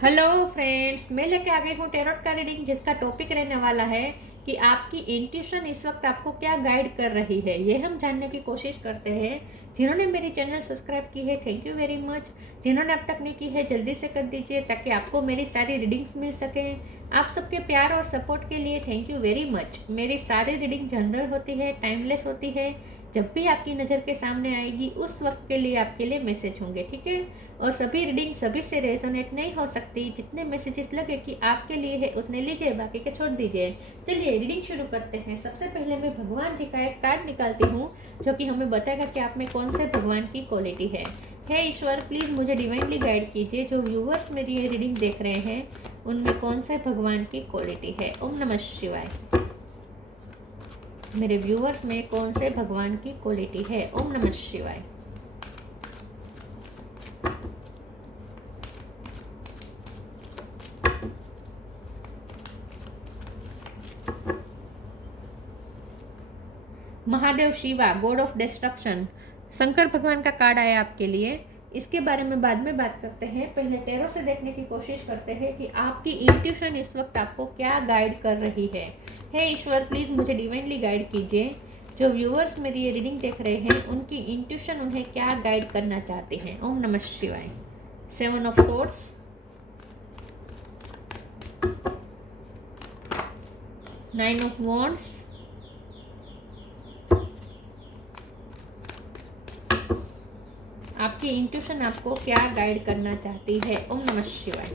Hello friends, मैं लेके आ गई हूँ टैरोट का रीडिंग, जिसका टॉपिक रहने वाला है कि आपकी इंट्यूशन इस वक्त आपको क्या गाइड कर रही है। ये हम जानने की कोशिश करते हैं। जिन्होंने मेरी चैनल सब्सक्राइब की है, थैंक यू वेरी मच। जिन्होंने अब तक नहीं की है, जल्दी से कर दीजिए ताकि आपको मेरी सारी रीडिंग्स मिल सकें। आप सबके प्यार और सपोर्ट के लिए थैंक यू वेरी मच। मेरी सारी रीडिंग जनरल होती है, टाइमलेस होती है। जब भी आपकी नज़र के सामने आएगी उस वक्त के लिए आपके लिए मैसेज होंगे, ठीक है। और सभी रीडिंग सभी से रेजोनेट नहीं हो सकती। जितने मैसेजेस लगे कि आपके लिए है उतने लीजिए, बाकी के छोड़ दीजिए। चलिए रीडिंग शुरू करते हैं। सबसे पहले मैं भगवान जी का एक कार्ड निकालती हूँ, जो कि हमें बताएगा कि आप में कौन से भगवान की क्वालिटी है। हे ईश्वर, प्लीज़ मुझे डिवाइनली गाइड कीजिए। जो व्यूवर्स मेरी ये रीडिंग देख रहे हैं उनमें कौन से भगवान की क्वालिटी है। ओम नमः शिवाय। मेरे व्यूवर्स में कौन से भगवान की क्वालिटी है। ओम नमः शिवाय। Mahadev Shiva, God of destruction, Shankar भगवान का कार्ड आया आपके लिए। इसके बारे में बाद में बात करते हैं। पहले टैरो से देखने की कोशिश करते हैं कि आपकी इंट्यूशन इस वक्त आपको क्या गाइड कर रही है। हे ईश्वर, प्लीज़ मुझे डिवाइनली गाइड कीजिए। जो व्यूअर्स मेरी ये रीडिंग देख रहे हैं उनकी इंट्यूशन उन्हें क्या गाइड करना चाहते हैं। ओम नमः शिवाय। 7 ऑफ सोर्ड्स, 9 ऑफ वॉन्ड्स, आपकी इंट्यूशन आपको क्या गाइड करना चाहती है। ओम नमः शिवाय।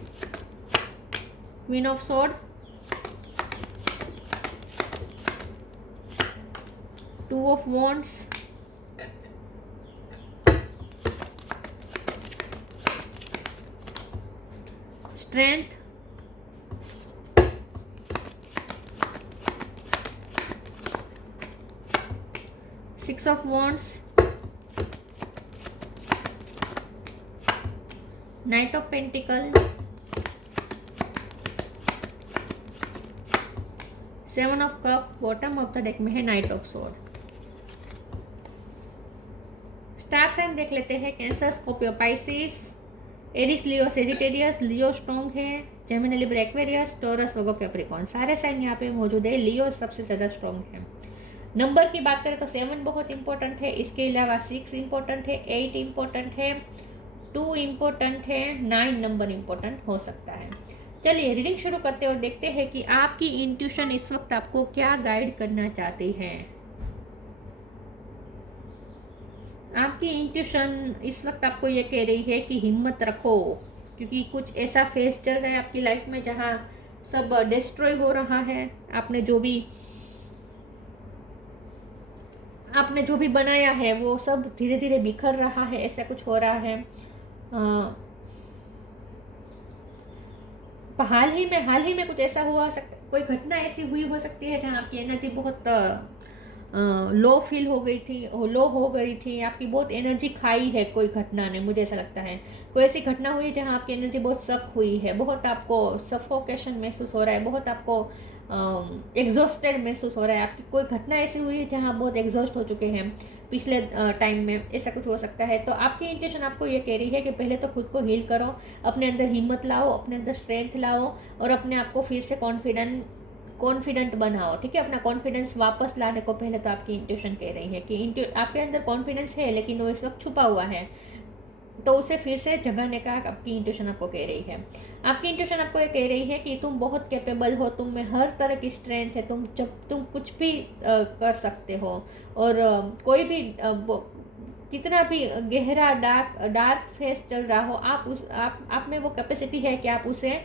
Queen of sword, 2 of wands, strength, 6 of wands, knight of pentacle, 7 of cup. Bottom of the deck में है knight of sword. Star sign देख लेते हैं। Cancer, Scorpio, Pisces, Aries, Leo, Sagittarius. Leo strong है। Gemini, Libra, Aquarius, Taurus, Virgo, Capricorn, सारे sign यहाँ पे मौजूद है। लियो सबसे ज़्यादा स्ट्रॉन्ग है। नंबर की बात करें तो 7 बहुत इंपॉर्टेंट है। इसके अलावा 6 इंपॉर्टेंट है, 8 इंपॉर्टेंट है, 2 इंपॉर्टेंट है, 9 नंबर इंपॉर्टेंट हो सकता है। चलिए रीडिंग शुरू करते हैं और देखते हैं कि आपकी इंट्यूशन इस वक्त आपको क्या गाइड करना चाहती है। आपकी इंट्यूशन इस वक्त आपको ये कह रही है कि हिम्मत रखो, क्योंकि कुछ ऐसा फेज चल रहा है आपकी लाइफ में जहाँ सब डिस्ट्रॉय हो रहा है। आपने जो भी बनाया है वो सब धीरे धीरे बिखर रहा है, ऐसा कुछ हो रहा है। हाल ही में कुछ ऐसा हुआ सकता, कोई घटना ऐसी हुई हो सकती है जहाँ आपकी एनर्जी बहुत लो फील हो गई थी, लो हो गई थी। आपकी बहुत एनर्जी खाई है कोई घटना ने, मुझे ऐसा लगता है। कोई ऐसी घटना हुई जहाँ आपकी एनर्जी बहुत सक हुई है, बहुत आपको सफोकेशन महसूस हो रहा है, बहुत आपको एग्जॉस्टेड महसूस हो रहा है। आपकी कोई घटना ऐसी हुई है जहाँ बहुत एग्जॉस्ट हो चुके हैं पिछले टाइम में, ऐसा कुछ हो सकता है। तो आपकी इंटेंशन आपको ये कह रही है कि पहले तो खुद को हील करो, अपने अंदर हिम्मत लाओ, अपने अंदर स्ट्रेंथ लाओ और अपने आप को फिर से कॉन्फिडेंट बनाओ, ठीक है। अपना कॉन्फिडेंस वापस लाने को पहले तो आपकी इंट्यूशन कह रही है कि आपके अंदर कॉन्फिडेंस है लेकिन वो इस वक्त छुपा हुआ है, तो उसे फिर से जगाने का आपकी इंट्यूशन आपको कह रही है। आपकी इंट्यूशन आपको ये कह रही है कि तुम बहुत कैपेबल हो, तुम में हर तरह की स्ट्रेंथ है, तुम कुछ भी कर सकते हो। और कोई भी कितना भी गहरा डार्क फेस चल रहा हो, आप में वो कैपेसिटी है कि आप उसे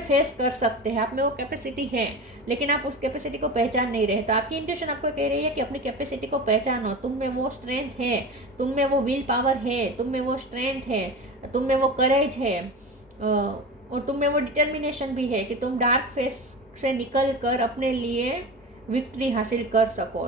फेस कर सकते हैं। आप में वो कैपेसिटी है, लेकिन आप उस कैपेसिटी को पहचान नहीं रहे। तो आपकी इंट्यूशन आपको कह रही है कि अपनी कैपेसिटी को पहचानो। तुम में वो स्ट्रेंथ है, तुम में वो विल पावर है, तुम में वो स्ट्रेंथ है, तुम में वो करेज है, और तुम में वो डिटर्मिनेशन भी है कि तुम डार्क फेस से निकल कर अपने लिए विक्ट्री हासिल कर सको।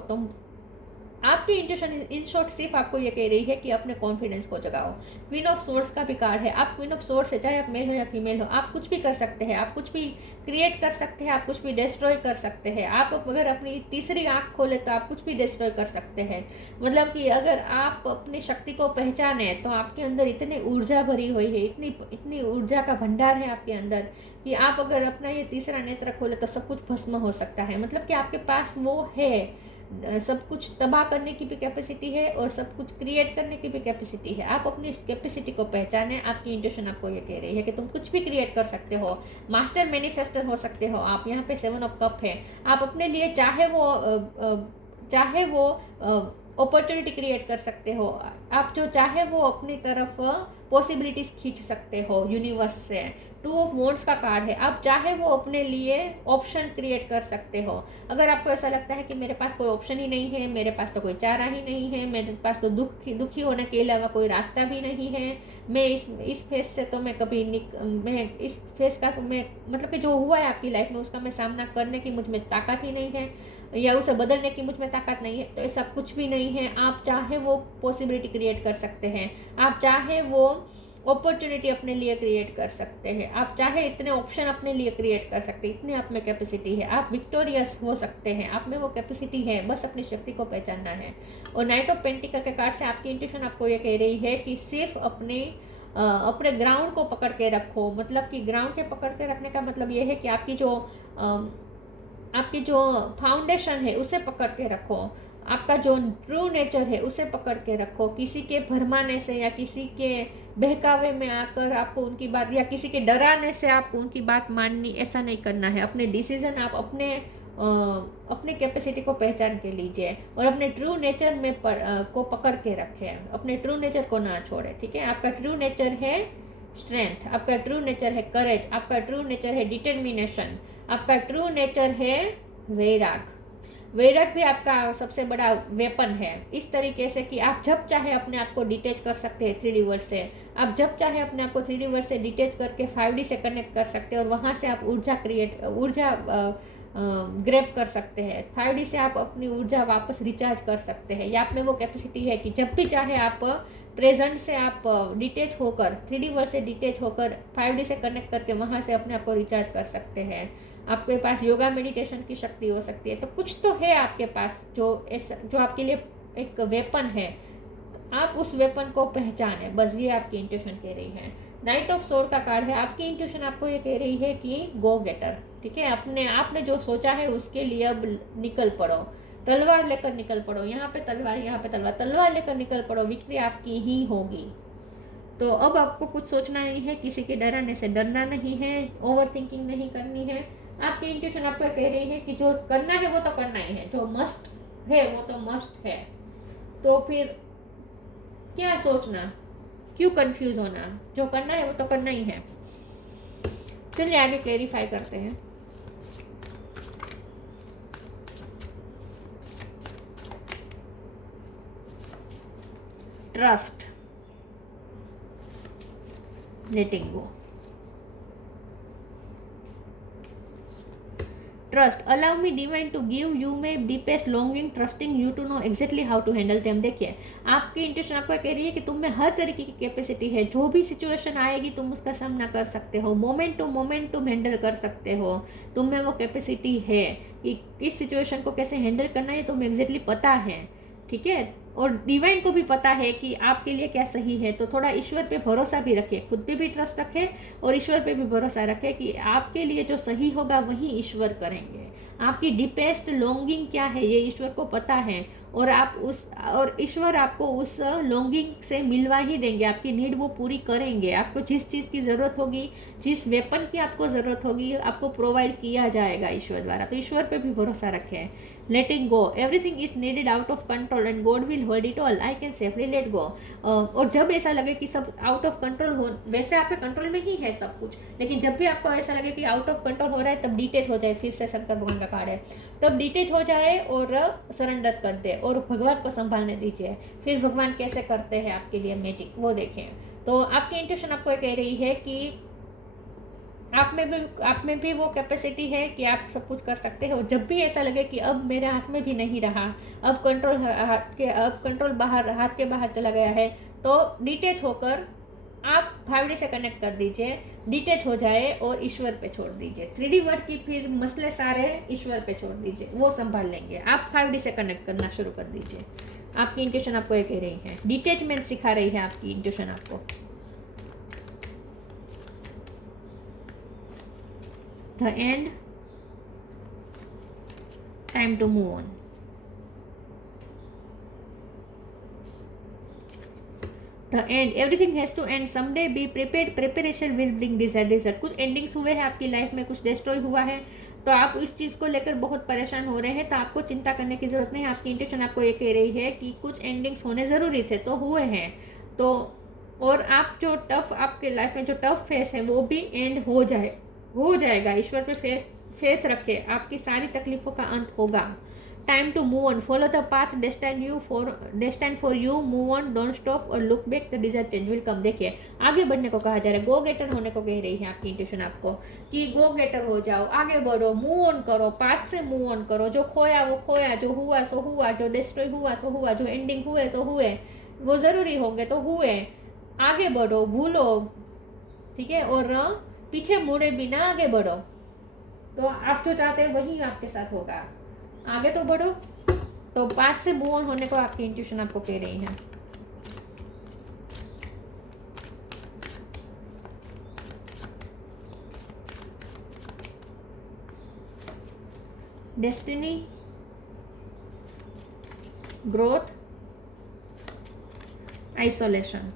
आपकी इंट्यूशन इन शॉर्ट सिर्फ आपको ये कह रही है कि अपने कॉन्फिडेंस को जगाओ। क्वीन ऑफ सोर्ड्स का भी कार्ड है। आप क्वीन ऑफ सोर्ड्स है, चाहे आप मेल हो या फीमेल हो, आप कुछ भी कर सकते हैं, आप कुछ भी क्रिएट कर सकते हैं, आप कुछ भी डिस्ट्रॉय कर सकते हैं। आप अगर अपनी तीसरी आंख खोले तो आप कुछ भी डिस्ट्रॉय कर सकते हैं। मतलब कि अगर आप अपनी शक्ति को पहचाने तो आपके अंदर इतनी ऊर्जा भरी हुई है, इतनी इतनी ऊर्जा का भंडार है आपके अंदर कि आप अगर अपना ये तीसरा नेत्र खोले तो सब कुछ भस्म हो सकता है। मतलब कि आपके पास वो है, सब कुछ तबाह करने की भी कैपेसिटी है और सब कुछ क्रिएट करने की भी कैपेसिटी है। आप अपनी कैपेसिटी को पहचाने। आपकी इंट्यूशन आपको ये कह रही है कि तुम कुछ भी क्रिएट कर सकते हो, मास्टर मैनिफेस्टर हो सकते हो आप। यहाँ पे 7 ऑफ कप है। आप अपने लिए चाहे वो अपॉर्चुनिटी क्रिएट कर सकते हो, आप जो चाहे वो अपनी तरफ पॉसिबिलिटीज खींच सकते हो यूनिवर्स से। 2 ऑफ वॉन्ड्स का कार्ड है। आप चाहे वो अपने लिए ऑप्शन क्रिएट कर सकते हो। अगर आपको ऐसा लगता है कि मेरे पास कोई ऑप्शन ही नहीं है, मेरे पास तो कोई चारा ही नहीं है, मेरे पास तो दुखी होने के अलावा कोई रास्ता भी नहीं है, मैं इस फेज से तो मैं कभी मैं इस फेज का मैं मतलब कि जो हुआ है आपकी लाइफ में उसका मैं सामना करने की मुझ में ताकत ही नहीं है, या उसे बदलने की मुझ में ताकत नहीं है, तो ऐसा कुछ भी नहीं है। आप चाहे वो पॉसिबिलिटी क्रिएट कर सकते हैं, आप चाहे वो अपॉर्चुनिटी अपने लिए क्रिएट कर सकते हैं, आप चाहे इतने ऑप्शन अपने लिए क्रिएट कर सकते हैं। इतनी आप में कैपेसिटी है, आप विक्टोरियस हो सकते हैं, आप में वो कैपेसिटी है, बस अपनी शक्ति को पहचानना है। और नाइट ऑफ पेंटिकल के कार्ड से आपकी इंट्यूशन आपको ये कह रही है कि सिर्फ अपने ग्राउंड को पकड़ के रखो। मतलब कि ग्राउंड के पकड़ के रखने का मतलब ये है कि आपकी जो फाउंडेशन है उसे पकड़ के रखो, आपका जो ट्रू नेचर है उसे पकड़ के रखो। किसी के भरमाने से या किसी के बहकावे में आकर आपको उनकी बात, या किसी के डराने से आपको उनकी बात माननी, ऐसा नहीं करना है। अपने डिसीजन आप अपने कैपेसिटी को पहचान के लीजिए और अपने ट्रू नेचर में को पकड़ के रखें, अपने ट्रू नेचर को ना छोड़े। ठीक है, आपका ट्रू नेचर है स्ट्रेंथ, आपका ट्रू नेचर है करेज, आपका ट्रू नेचर है डिटर्मिनेशन, आपका ट्रू नेचर है वैराग। वैराग भी आपका सबसे बड़ा वेपन है। इस तरीके से कि आप जब चाहे अपने आप को डिटेच कर सकते हैं 3D वर्ल्ड से, आप जब चाहे अपने आप को 3D वर्ल्ड से डिटेच करके 5D से कनेक्ट कर सकते हैं और वहाँ से आप ऊर्जा ग्रैब कर सकते हैं। 5D से आप अपनी ऊर्जा वापस रिचार्ज कर सकते हैं। या आप में वो कैपेसिटी है कि जब भी चाहे आप प्रेजेंट से आप डिटेच होकर 3D वर्ल्ड से डिटेच होकर 5D से कनेक्ट करके वहाँ से अपने आप को रिचार्ज कर सकते हैं। आपके पास योगा मेडिटेशन की शक्ति हो सकती है। तो कुछ तो है आपके पास जो आपके लिए एक वेपन है, आप उस वेपन को पहचाने। बस ये आपकी इंट्यूशन कह रही है। नाइट ऑफ सोर्ड का कार्ड है। आपकी इंट्यूशन आपको ये कह रही है कि गो गेटर। ठीक है, आपने जो सोचा है उसके लिए अब निकल पड़ो, तलवार लेकर निकल पड़ो। यहाँ पे तलवार, यहाँ पे तलवार, तलवार लेकर निकल पड़ो। विक्ट्री आपकी ही होगी। तो अब आपको कुछ सोचना नहीं है, किसी के डराने से डरना नहीं है, ओवर थिंकिंग नहीं करनी है। आपकी इंट्यूशन आपको कह रही है कि जो करना है वो तो करना ही है, जो मस्ट है वो तो मस्ट है। तो फिर क्या सोचना, क्यों कंफ्यूज होना, जो करना है वो तो करना ही है। चलिए आगे क्लेरिफाई करते हैं। Trust, letting go. Trust, allow me divine to give you me deepest longing, trusting you to know exactly how to handle them. देखिए, आपकी इंट्यूशन आपको कह रही है कि तुम में हर तरीके की कैपेसिटी है। जो भी सिचुएशन आएगी तुम उसका सामना कर सकते हो, मोमेंट टू मोमेंट तुम हैंडल कर सकते हो। तुम में वो कैपेसिटी है कि इस सिचुएशन को कैसे हैंडल करना है, तुम्हें एग्जैक्टली पता है। ठीक है, और डिवाइन को भी पता है कि आपके लिए क्या सही है। तो थोड़ा ईश्वर पे भरोसा भी रखें, खुद पे भी ट्रस्ट रखें और ईश्वर पे भी भरोसा रखें कि आपके लिए जो सही होगा वही ईश्वर करेंगे। आपकी डीपेस्ट लॉन्गिंग क्या है ये ईश्वर को पता है, और ईश्वर आपको उस लॉन्गिंग से मिलवा ही देंगे। आपकी नीड वो पूरी करेंगे। आपको जिस चीज़ की ज़रूरत होगी, जिस वेपन की आपको ज़रूरत होगी, आपको प्रोवाइड किया जाएगा ईश्वर द्वारा। तो ईश्वर पे भी भरोसा रखें। Letting go, everything is needed out of control and God will hold it all, I can safely let go. और जब ऐसा लगे कि सब आउट ऑफ कंट्रोल हो, वैसे आपके कंट्रोल में ही है सब कुछ, लेकिन जब भी आपको ऐसा लगे कि आउट ऑफ कंट्रोल हो रहा है तब डिटेच हो जाए। फिर से शंकर भगवान का कार्ड है, तब डिटेच हो जाए और सरेंडर कर दे और भगवान को संभालने दीजिए। फिर भगवान कैसे करते हैं आपके लिए मैजिक, वो देखें। तो आपकी इंट्यूशन आपको कह रही है कि आप में भी वो कैपेसिटी है कि आप सब कुछ कर सकते हो। जब भी ऐसा लगे कि अब मेरे हाथ में भी नहीं रहा, अब कंट्रोल बाहर, हाथ के बाहर चला गया है, तो डिटेच होकर आप 5D से कनेक्ट कर दीजिए, डिटेच हो जाए और ईश्वर पे छोड़ दीजिए। 3D वर्ड की फिर मसले सारे ईश्वर पे छोड़ दीजिए, वो संभाल लेंगे। आप 5D से कनेक्ट करना शुरू कर दीजिए। आपकी इंट्यूशन आपको ये कह रही है, डिटेचमेंट सिखा रही है आपकी इंट्यूशन आपको। The end, time to move on. The end, everything has to end someday, be prepared, preparation will bring desire। कुछ एंडिंग्स हुए हैं आपकी लाइफ में, कुछ डिस्ट्रॉय हुआ है, तो आप इस चीज़ को लेकर बहुत परेशान हो रहे हैं, तो आपको चिंता करने की ज़रूरत नहीं है। आपकी इंट्यूशन आपको ये कह रही है कि कुछ एंडिंग्स होने ज़रूरी थे, तो हुए हैं। तो और आप जो टफ, आपके लाइफ में जो टफ फेस है वो भी एंड हो जाएगा। ईश्वर पे फेथ रखे, आपकी सारी तकलीफों का अंत होगा। Time to move on, follow the path destined for you, move on, don't stop और look back, the desire change will come. देखिए, आगे बढ़ने को कहा जा रहा है, गो गेटर होने को कह रही है आपकी इंट्यूशन आपको कि गो गेटर हो जाओ, आगे बढ़ो, मूव ऑन करो, पास्ट से मूव ऑन करो। जो खोया वो खोया, जो हुआ सो हुआ, जो डिस्ट्रॉय हुआ सो हुआ, जो एंडिंग हुए तो हुए, वो ज़रूरी होंगे तो हुए। आगे बढ़ो, भूलो, ठीक है, और पीछे मुड़े बिना आगे बढ़ो। तो आप जो चाहते हैं वही आपके साथ होगा। आगे तो बढ़ो। तो पास से मूव ऑन होने को आपकी इंट्यूशन आपको कह रही है। Destiny, growth, isolation.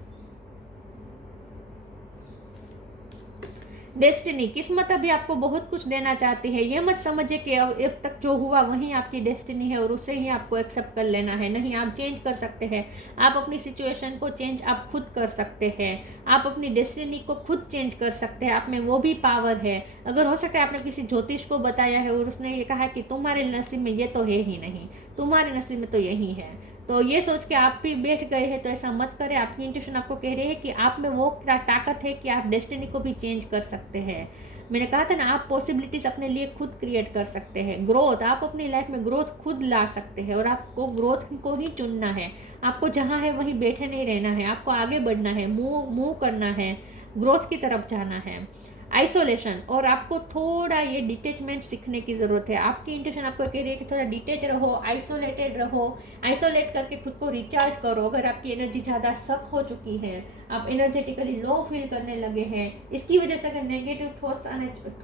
डेस्टिनी, किस्मत अभी आपको बहुत कुछ देना चाहती है। ये मत समझिए कि अब तक जो हुआ वही आपकी डेस्टिनी है और उससे ही आपको एक्सेप्ट कर लेना है। नहीं, आप चेंज कर सकते हैं। आप अपनी सिचुएशन को चेंज आप खुद कर सकते हैं। आप अपनी डेस्टिनी को खुद चेंज कर सकते हैं। आप में वो भी पावर है। अगर हो सकता है आपने किसी ज्योतिष को बताया है और उसने ये कहा कि तुम्हारे नसीब में ये तो है ही नहीं, तुम्हारे नसीब में तो यही है, तो ये सोच के आप भी बैठ गए हैं, तो ऐसा मत करें। आपकी इंट्यूशन आपको कह रही है कि आप में वो ताकत है कि आप डेस्टिनी को भी चेंज कर सकते हैं। मैंने कहा था ना, आप पॉसिबिलिटीज अपने लिए खुद क्रिएट कर सकते हैं। ग्रोथ, आप अपनी लाइफ में ग्रोथ खुद ला सकते हैं और आपको ग्रोथ को ही चुनना है। आपको जहाँ है वहीं बैठे नहीं रहना है, आपको आगे बढ़ना है, मूव करना है, ग्रोथ की तरफ जाना है। आइसोलेशन, और आपको थोड़ा ये डिटेचमेंट सीखने की ज़रूरत है। आपकी इंट्यूशन आपको कह रही है कि थोड़ा डिटेच रहो, आइसोलेटेड रहो, आइसोलेट करके खुद को रिचार्ज करो। अगर आपकी एनर्जी ज़्यादा सक हो चुकी है, आप एनर्जेटिकली लो फील करने लगे हैं, इसकी वजह से अगर नेगेटिव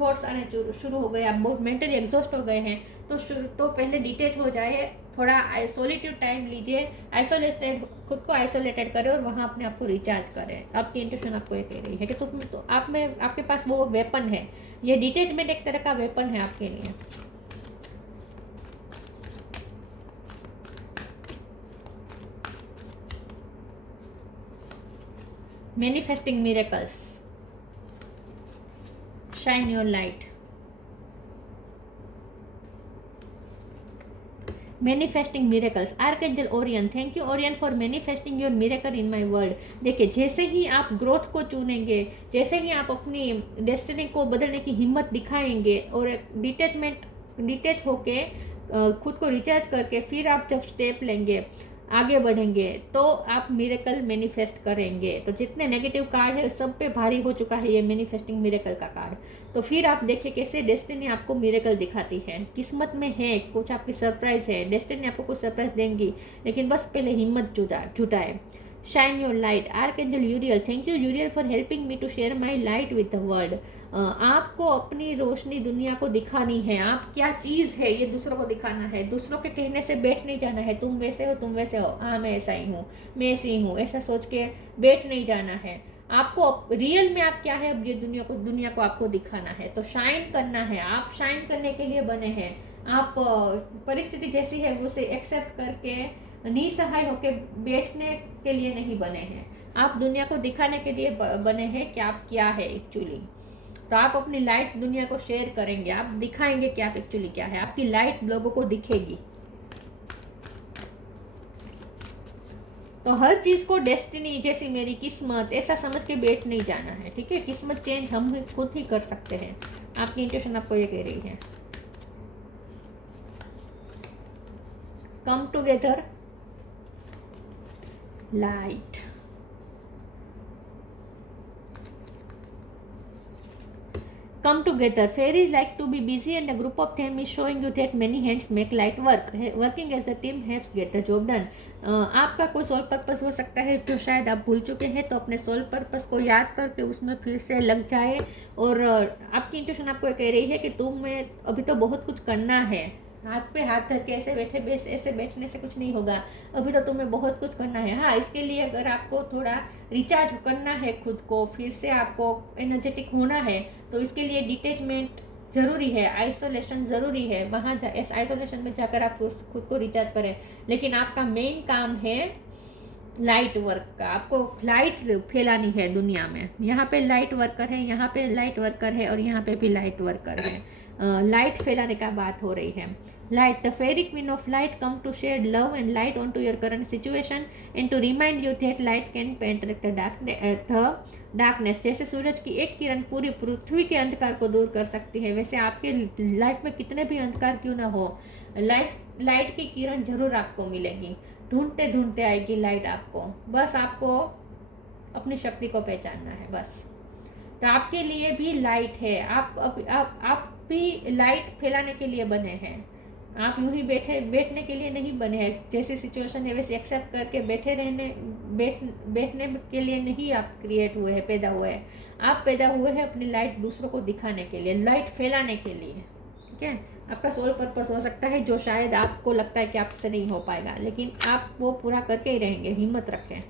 थॉट्स आने शुरू हो गए, आप बहुत मेंटली एग्जॉस्ट हो गए हैं, तो पहले डिटेच हो जाए, थोड़ा सॉलिट्यूड टाइम लीजिए, आइसोलेटेड, खुद को आइसोलेटेड करें और वहाँ अपने आप को रिचार्ज करें। आपकी इंट्यूशन आपको ये कह रही है कि तुम तो आप में, आपके पास वो वेपन है। ये डिटेचमेंट एक तरह का वेपन है आपके लिए। Manifesting miracles, shine your light. Manifesting miracles, archangel Orion, thank you Orion for manifesting your miracle in my world. देखिए, जैसे ही आप ग्रोथ को चुनेंगे, जैसे ही आप अपनी डेस्टिनी को बदलने की हिम्मत दिखाएंगे और डिटेच होके खुद को रिचार्ज करके फिर आप जब स्टेप लेंगे, आगे बढ़ेंगे, तो आप मिरेकल मैनिफेस्ट करेंगे। तो जितने नेगेटिव कार्ड है सब पे भारी हो चुका है ये मैनिफेस्टिंग मिरेकल का कार्ड। तो फिर आप देखिए कैसे डेस्टिनी आपको मिरेकल दिखाती है। किस्मत में है कुछ, आपकी सरप्राइज है, डेस्टिनी आपको कुछ सरप्राइज देंगी, लेकिन बस पहले हिम्मत जुटाए। Shine your light, archangel Uriel, thank you Uriel for helping me to share my light with the world. आपको अपनी रोशनी दुनिया को दिखानी है। आप क्या चीज़ है ये दूसरों को दिखाना है। दूसरों के कहने से बैठ नहीं जाना है, तुम वैसे हो, तुम वैसे हो, हाँ मैं ऐसा ही हूँ, मैं ऐसी हूँ, ऐसा सोच के बैठ नहीं जाना है। आपको रियल में आप क्या है, अब ये दुनिया को आपको दिखाना है। तो शाइन करना है, आप शाइन करने के लिए बने हैं। आप परिस्थिति जैसी है वो से एक्सेप्ट करके निसहाय होके बैठने के लिए नहीं बने हैं। आप दुनिया को दिखाने के लिए बने हैं कि आप क्या है एक्चुअली। तो आप अपनी लाइट दुनिया को शेयर करेंगे, आप दिखाएंगे कि आप एक्चुअली क्या है। आपकी लाइट लोगों को दिखेगी। तो हर चीज़ को डेस्टिनी, जैसी मेरी किस्मत, ऐसा समझ के बैठ नहीं जाना है, ठीक है। किस्मत चेंज हम खुद ही कर सकते हैं। आपकी इंट्यूशन आपको ये कह रही है, come together light. Come together. Fairies like to be busy and a group of them is showing you that many hands make light work. Working as a team helps get the job done. आपका कोई soul purpose हो सकता है जो शायद आप भूल चुके हैं, तो अपने सोल पर्पस को याद करके उसमें फिर से लग जाए। और आपकी इंट्यूशन आपको कह रही है कि तुम्हें अभी तो बहुत कुछ करना है, हाथ पे हाथ धर के ऐसे बैठने से कुछ नहीं होगा, अभी तो तुम्हें बहुत कुछ करना है। हाँ, इसके लिए अगर आपको थोड़ा रिचार्ज करना है खुद को, फिर से आपको एनर्जेटिक होना है, तो इसके लिए डिटैचमेंट ज़रूरी है, आइसोलेशन ज़रूरी है। वहाँ इस आइसोलेशन में जाकर आप खुद को रिचार्ज करें। लेकिन आपका मेन काम है लाइट वर्क का, आपको लाइट फैलानी है दुनिया में। यहाँ पे लाइट वर्कर है, यहाँ पे लाइट वर्कर है, और यहाँ पे भी लाइट वर्कर है। लाइट फैलाने का बात हो रही है। Light, the fairy queen of light come to shed love and light on to your current situation and to remind you that light can penetrate the darkness. जैसे सूरज की एक किरण पूरी पृथ्वी के अंधकार को दूर कर सकती है, वैसे आपके लाइफ में कितने भी अंधकार क्यों ना हो, लाइट की किरण जरूर आपको मिलेगी। ढूंढते ढूंढते आएगी लाइट आपको, बस आपको अपनी शक्ति को पहचानना है बस। तो आपके लिए भी लाइट है, आप भी लाइट फैलाने के लिए बने हैं। आप यूं ही बैठने के लिए नहीं बने हैं। जैसी सिचुएशन है वैसे एक्सेप्ट करके बैठने के लिए नहीं आप क्रिएट हुए हैं, पैदा हुए हैं। आप पैदा हुए हैं अपनी लाइट दूसरों को दिखाने के लिए, लाइट फैलाने के लिए, ठीक है। आपका सोल पर्पस हो सकता है जो शायद आपको लगता है कि आपसे नहीं हो पाएगा, लेकिन आप वो पूरा करके ही रहेंगे, हिम्मत रखें।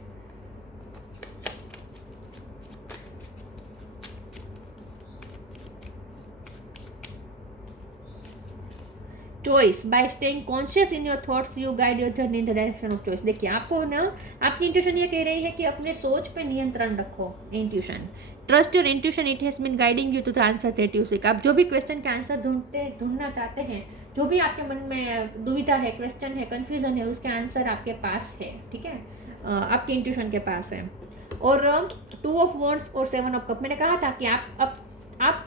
Choice, bye staying conscious in your thoughts you guide your journey in the direction of choice. देखिए, आपको ना आपकी इंट्यूशन ये कह रही है कि अपने सोच पे नियंत्रण रखो। Intuition, trust your intuition, it has been guiding you to the answer that you seek. आप जो भी क्वेश्चन का आंसर ढूंढना चाहते हैं, जो भी आपके मन में दुविधा है, क्वेश्चन है, कन्फ्यूजन है, उसके आंसर आपके पास है, ठीक है, आपकी इंट्यूशन के पास है। और 2 ऑफ वॉन्ड्स और 7 ऑफ कप, मैंने कहा था कि आप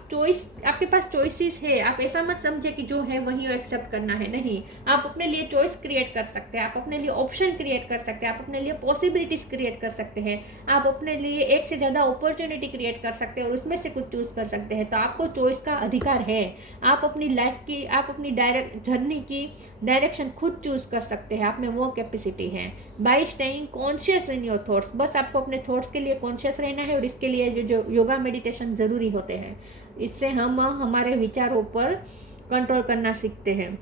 चॉइस, आपके पास चॉइसेस है। आप ऐसा मत समझे कि जो है वही एक्सेप्ट करना है, नहीं। आप अपने लिए चॉइस क्रिएट कर सकते हैं, आप अपने लिए ऑप्शन क्रिएट कर सकते हैं, आप अपने लिए पॉसिबिलिटीज क्रिएट कर सकते हैं, आप अपने लिए एक से ज़्यादा अपॉर्चुनिटी क्रिएट कर सकते हैं और उसमें से कुछ चूज कर सकते हैं। तो आपको चॉइस का अधिकार है। आप अपनी लाइफ की, आप अपनी जर्नी की डायरेक्शन खुद चूज कर सकते हैं, आप में वो कैपेसिटी है। Bye staying conscious in your thoughts, बस आपको अपने थॉट्स के लिए कॉन्शियस रहना है। और इसके लिए जो योगा मेडिटेशन ज़रूरी होते हैं, इससे हम हमारे विचारों पर कंट्रोल करना सीखते हैं।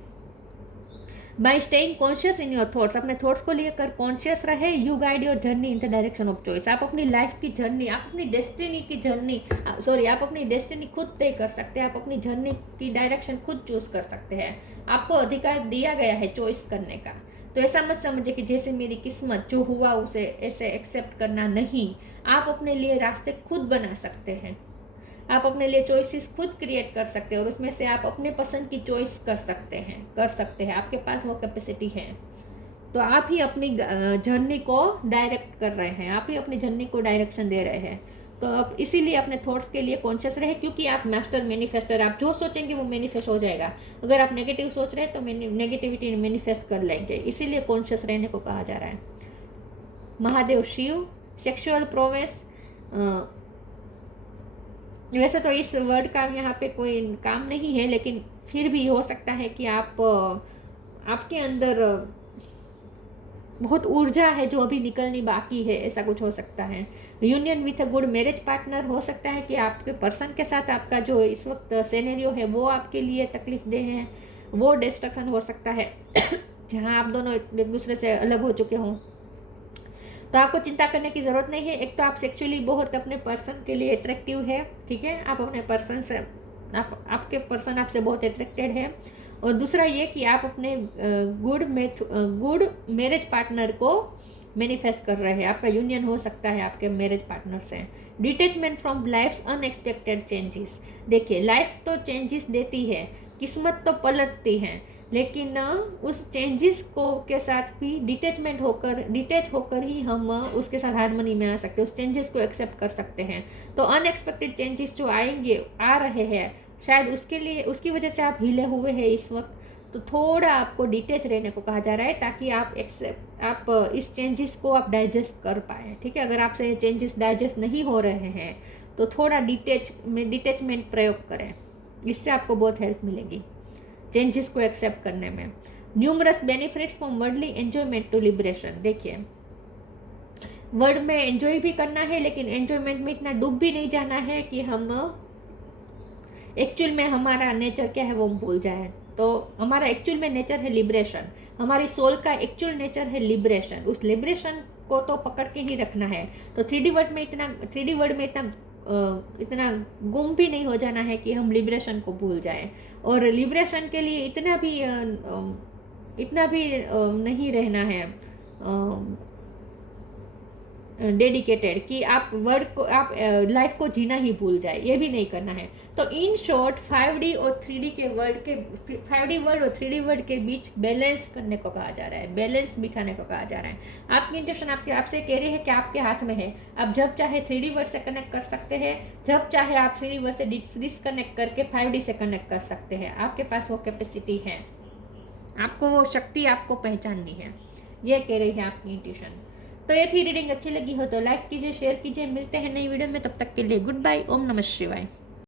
Bye staying conscious in your thoughts, अपने थॉट्स को लेकर कॉन्शियस रहे। You guide your journey in the direction of choice. आप अपनी लाइफ की जर्नी, आप अपनी डेस्टिनी की जर्नी, आप अपनी डेस्टिनी खुद तय कर सकते हैं। आप अपनी जर्नी की डायरेक्शन खुद चूज कर सकते हैं। आपको अधिकार दिया गया है चॉइस करने का। तो ऐसा मत समझे कि जैसे मेरी किस्मत जो हुआ उसे ऐसे एक्सेप्ट करना, नहीं। आप अपने लिए रास्ते खुद बना सकते हैं, आप अपने लिए चॉइसेस खुद क्रिएट कर सकते हैं और उसमें से आप अपने पसंद की चॉइस कर सकते हैं। आपके पास वो कैपेसिटी है। तो आप ही अपनी जर्नी को डायरेक्ट कर रहे हैं, आप ही अपनी जर्नी को डायरेक्शन दे रहे हैं। तो आप इसीलिए अपने थॉट्स के लिए कॉन्शियस रहे, क्योंकि आप मास्टर मैनिफेस्टर, आप जो सोचेंगे वो मैनिफेस्ट हो जाएगा। अगर आप नेगेटिव सोच रहे हैं तो नेगेटिविटी मैनिफेस्ट कर लेंगे, इसीलिए कॉन्शियस रहने को कहा जा रहा है। महादेव शिव, सेक्सुअल प्रोवेस, वैसे तो इस वर्ड का यहाँ पे कोई काम नहीं है, लेकिन फिर भी हो सकता है कि आपके अंदर बहुत ऊर्जा है जो अभी निकलनी बाकी है, ऐसा कुछ हो सकता है। Union with a good marriage partner, हो सकता है कि आपके पर्सन के साथ आपका जो इस वक्त सिनेरियो है वो आपके लिए तकलीफ दे है, वो डिस्ट्रक्शन हो सकता है जहाँ आप दोनों एक दूसरे से अलग हो चुके हों। तो आपको चिंता करने की ज़रूरत नहीं है। एक तो आप सेक्सुअली बहुत अपने पर्सन के लिए अट्रैक्टिव है, ठीक है, आप अपने पर्सन से, आपके पर्सन आपसे बहुत अट्रैक्टेड है। और दूसरा ये कि आप अपने गुड मैरिज पार्टनर को मैनिफेस्ट कर रहे हैं। आपका यूनियन हो सकता है आपके मैरिज पार्टनर से। Detachment from life's unexpected changes, देखिए लाइफ तो चेंजेस देती है, किस्मत तो पलटती है, लेकिन उस चेंजेस को के साथ भी डिटैच होकर ही हम उसके साथ हारमोनी में आ सकते हैं, उस चेंजेस को एक्सेप्ट कर सकते हैं। तो अनएक्सपेक्टेड चेंजेस जो आ रहे हैं, शायद उसकी वजह से आप हिले हुए हैं इस वक्त, तो थोड़ा आपको डिटेच रहने को कहा जा रहा है, ताकि आप इस चेंजेस को आप डाइजेस्ट कर पाए। ठीक है, अगर आपसे ये चेंजेस डाइजेस्ट नहीं हो रहे हैं तो थोड़ा डिटेचमेंट प्रयोग करें, इससे आपको बहुत हेल्प मिलेगी चेंजेस को एक्सेप्ट करने में। Numerous benefits from worldly enjoyment to liberation. देखिए, वर्ल्ड में एंजॉय भी करना है, लेकिन एंजॉयमेंट में इतना डूब भी नहीं जाना है कि हम एक्चुअल में हमारा नेचर क्या है वो हम भूल जाए। तो हमारा एक्चुअल में नेचर है लिबरेशन, हमारी सोल का एक्चुअल नेचर है लिबरेशन। उस लिबरेशन को तो पकड़ के ही रखना है। तो 3D वर्ल्ड में इतना गुम भी नहीं हो जाना है कि हम लिबरेशन को भूल जाएं, और लिबरेशन के लिए इतना भी नहीं रहना है डेडिकेटेड कि आप लाइफ को जीना ही भूल जाए, ये भी नहीं करना है। तो इन शॉर्ट 5D और 3D वर्ल्ड और 3D वर्ल्ड के बीच बैलेंस करने को कहा जा रहा है, बैलेंस बिठाने को कहा जा रहा है। आपकी इंटेंशन आपसे कह रही है कि आपके हाथ में है। आप जब चाहे 3D वर्ल्ड से कनेक्ट कर सकते हैं, जब चाहे आप 3D वर्ल्ड से डिस्कनेक्ट करके 5D से कनेक्ट कर सकते हैं। आपके पास वो कैपेसिटी है, आपको वो शक्ति आपको पहचाननी है, ये कह रही है आपकी इंट्यूशन। तो ये थी रीडिंग। अच्छी लगी हो तो लाइक कीजिए, शेयर कीजिए। मिलते हैं नई वीडियो में, तब तक के लिए गुड बाय। ओम नमः शिवाय।